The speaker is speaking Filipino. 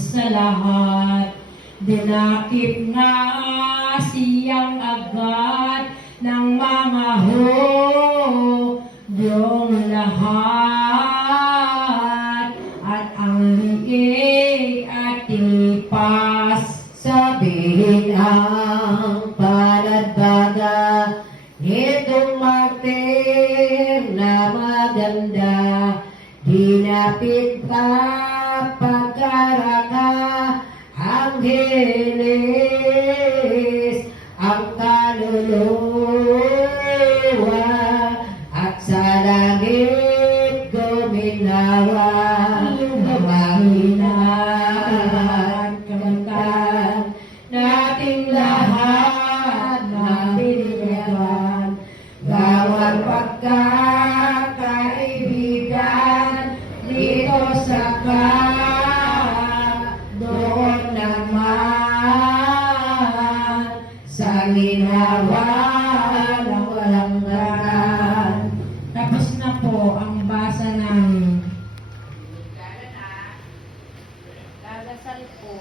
sa lahat. Dinakip nga siyang agad ng mga hudyong lahat. At ang liig at tipas Sabihin ang paladbaga, itong martir na maganda, hinapit ka Angeles ang kaluluwa at sa langit guminawa mahilaan kanta nating lahat mapilihan bawat pagkakaibigan kalinawan ang walang. Tapos na po ang basa ng Gagasal po